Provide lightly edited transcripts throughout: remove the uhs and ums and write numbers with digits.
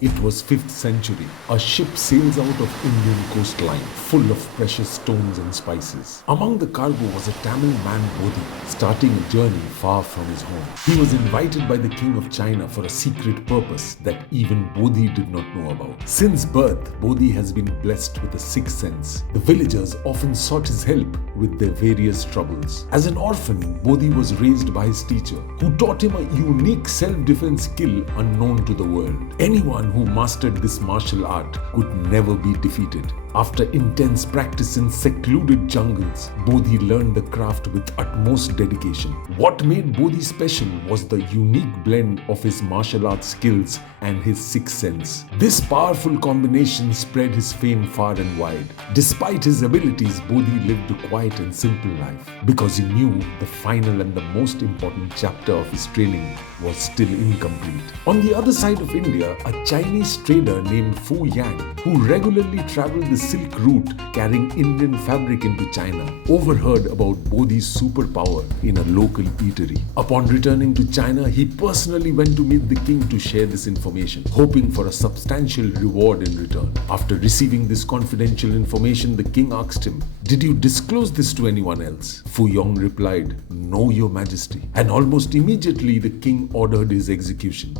It was 5th century. A ship sails out of Indian coastline, full of precious stones and spices. Among the cargo was a Tamil man Bodhi, starting a journey far from his home. He was invited by the king of China for a secret purpose that even Bodhi did not know about. Since birth, Bodhi has been blessed with a sixth sense. The villagers often sought his help with their various troubles. As an orphan, Bodhi was raised by his teacher, who taught him a unique self-defense skill unknown to the world. Anyone who mastered this martial art could never be defeated. After intense practice in secluded jungles, Bodhi learned the craft with utmost dedication. What made Bodhi special was the unique blend of his martial arts skills and his sixth sense. This powerful combination spread his fame far and wide. Despite his abilities, Bodhi lived a quiet and simple life because he knew the final and the most important chapter of his training was still incomplete. On the other side of India, a Chinese trader named Fu Yang, who regularly traveled the Silk Route carrying Indian fabric into China, overheard about Bodhi's superpower in a local eatery. Upon returning to China, he personally went to meet the king to share this information, hoping for a substantial reward in return. After receiving this confidential information, the king asked him, "Did you disclose this to anyone else?" Fu Yong replied, "No, your majesty." And almost immediately the king ordered his execution,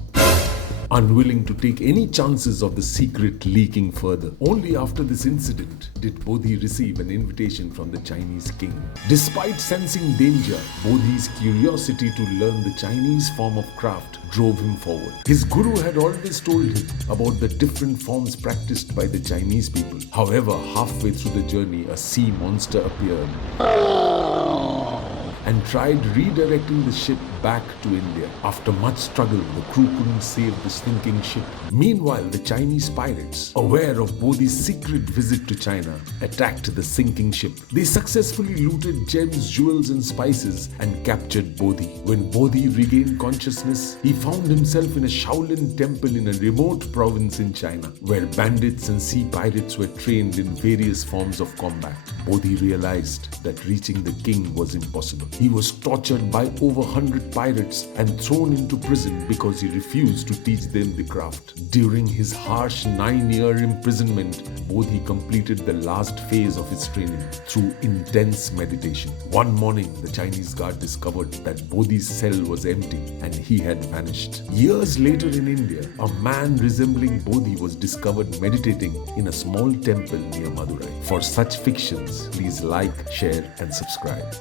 unwilling to take any chances of the secret leaking further. Only after this incident did Bodhi receive an invitation from the Chinese king. Despite sensing danger, Bodhi's curiosity to learn the Chinese form of craft drove him forward. His guru had always told him about the different forms practiced by the Chinese people. However, halfway through the journey, a sea monster appeared and tried redirecting the ship back to India. After much struggle, the crew couldn't save the sinking ship. Meanwhile, the Chinese pirates, aware of Bodhi's secret visit to China, attacked the sinking ship. They successfully looted gems, jewels, and spices and captured Bodhi. When Bodhi regained consciousness, he found himself in a Shaolin temple in a remote province in China, where bandits and sea pirates were trained in various forms of combat. Bodhi realized that reaching the king was impossible. He was tortured by over 100 pirates and thrown into prison because he refused to teach them the craft. During his harsh 9-year imprisonment, Bodhi completed the last phase of his training through intense meditation. One morning, the Chinese guard discovered that Bodhi's cell was empty and he had vanished. Years later in India, a man resembling Bodhi was discovered meditating in a small temple near Madurai. For such fictions, please like, share, and subscribe.